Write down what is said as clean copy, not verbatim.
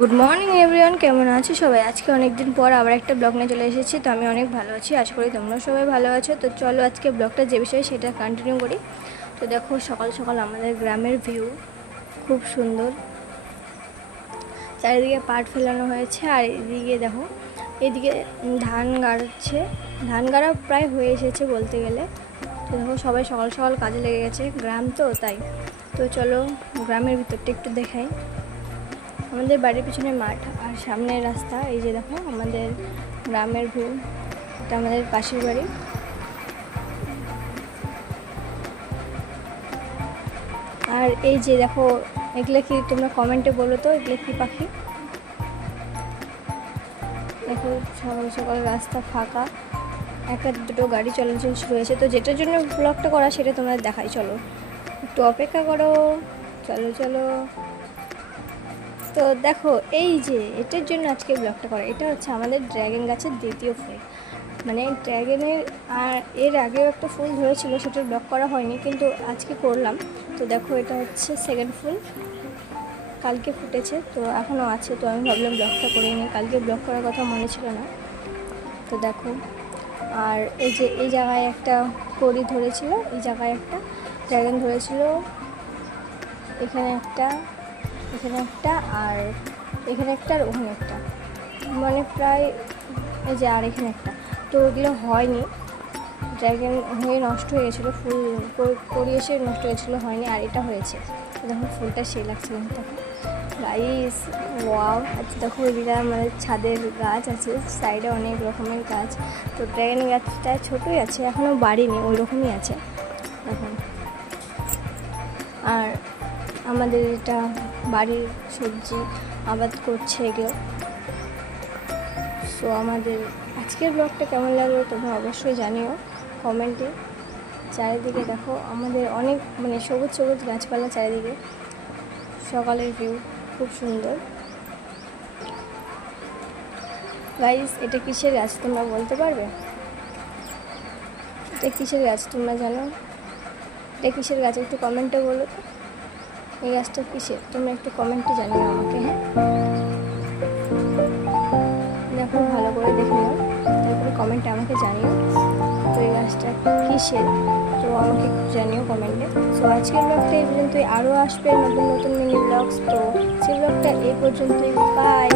Good morning everyone, কেমন আছো সবাই? আজকে অনেক দিন পর আবার একটা ব্লগ নিয়ে চলে এসেছি। তো আমি অনেক ভালো আছি, আশা করি তোমরা সবাই ভালো আছো। তো চলো আজকে ব্লগটা যে বিষয়ে সেটা কন্টিনিউ করি। তো দেখো, সকাল সকাল আমাদের গ্রামের ভিউ খুব সুন্দর, চারিদিকে পাট ফেলানো হয়েছে। আর এদিকে দেখো, এদিকে ধান গাড়ছে, ধান গাড়া প্রায় হয়ে এসেছে বলতে গেলে। তো দেখো, সবাই সকাল সকাল কাজে লেগে গেছে, গ্রাম তো তাই। তো চলো গ্রামের ভিতরটা একটু দেখাই। আমাদের বাড়ির পিছনে মাঠ আর সামনের রাস্তা। এই যে দেখো আমাদের গ্রামের ভিউ, এটা আমাদের পাশের বাড়ি। আর এই যে দেখো, এগুলো কি তোমরা কমেন্টে বলো তো, এগুলো কি পাখি? দেখো সকাল সকাল রাস্তা ফাঁকা, একটা দুটো গাড়ি চলাচল শুরু হয়েছে। তো যেটার জন্য ব্লগটা করা সেটা তোমাদের দেখাই, চলো একটু অপেক্ষা করো। চলো চলো। তো দেখো, এই যে এটার জন্য আজকে ব্লগটা করা, এটা হচ্ছে আমাদের ড্র্যাগন গাছের দ্বিতীয় ফুল। মানে ড্র্যাগনের আর এর আগেও একটা ফুল ধরেছিল, সেটার ব্লগ করা হয়নি, কিন্তু আজকে করলাম। তো দেখো, এটা হচ্ছে সেকেন্ড ফুল, কালকে ফুটেছে, তো এখনও আছে। তো আমি ভাবলাম ব্লগটা করে নিই, কালকে ব্লগ করার কথা মনে ছিল না। তো দেখো, আর এই যে এই জায়গায় একটা কড়ি ধরেছিল, এই জায়গায় একটা ড্র্যাগন ধরেছিল, এখানে একটা, এখানে একটা, আর এখানে একটা, আর ওখানে একটা, মানে প্রায় এই যে, আর এখানে একটা। তো ওগুলো হয়নি, ড্র্যাগন হয়ে নষ্ট হয়ে গেছিলো, ফুল কড়ি এসে নষ্ট হয়েছিলো, হয়নি। আর এটা হয়েছে, দেখো ফুলটা সেই লাগছে তখন। Guys wow! আচ্ছা দেখো, এদিকে আমাদের ছাদের গাছ আছে, সাইডে অনেক রকমের গাছ। তো ড্র্যাগন গাছটা ছোটোই আছে, এখনও বাড়িনি, ওই রকমই আছে এখন। আর আমাদের এটা বাড়ির সবজি আবাদ করছে এগুলো। সো আমাদের আজকের ব্লগটা কেমন লাগলো তোমরা অবশ্যই জানিও কমেন্টে। চারিদিকে দেখো আমাদের অনেক মানে সবুজ সবুজ গাছপালা চারিদিকে, সকালের ভিউ খুব সুন্দর। গাইস, এটা কিসের গাছ তোমরা বলতে পারবে? এটা কিসের গাছ তোমরা জানো? এটা কিসের গাছ একটু কমেন্টে বলো তো। এই গাছটা কিসের তোমরা একটু কমেন্টে জানিও আমাকে। হ্যাঁ, দেখো ভালো করে দেখে নাও, তারপরে কমেন্টে আমাকে জানিও তো এই গাছটা কিসের, তো আমাকে একটু জানিও কমেন্টে। সো আজকের ব্লগটা এই পর্যন্তই, আরও আসবে নতুন নতুন মিনি ব্লগস। তো সেই ব্লগটা এই পর্যন্তই, বাই।